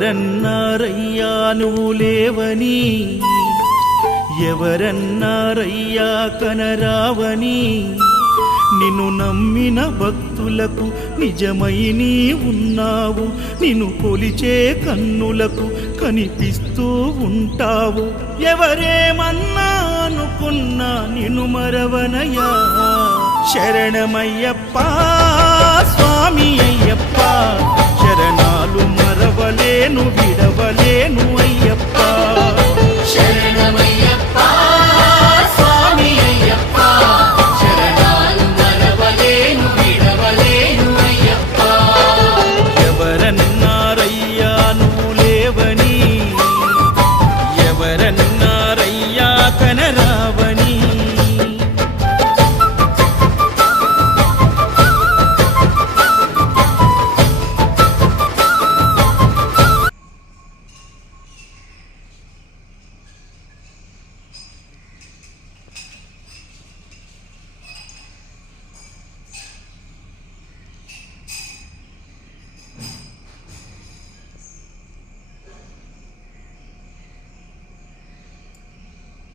ఎవరన్నారయ్యా నువ్వు లేవని, ఎవరన్నారయ్యా కనరావని, నిన్ను నమ్మిన భక్తులకు నిజమై నీ ఉన్నావు, నిన్ను కొలిచే కన్నులకు కనిపిస్తూ ఉంటావు. ఎవరేమన్నా అనుకున్నా నిన్ను మరవనయ్యా. శరణమయ్యప్ప స్వామి అయ్యప్ప, శరణాలు మరవలేను విడవలేను అయ్యప్ప.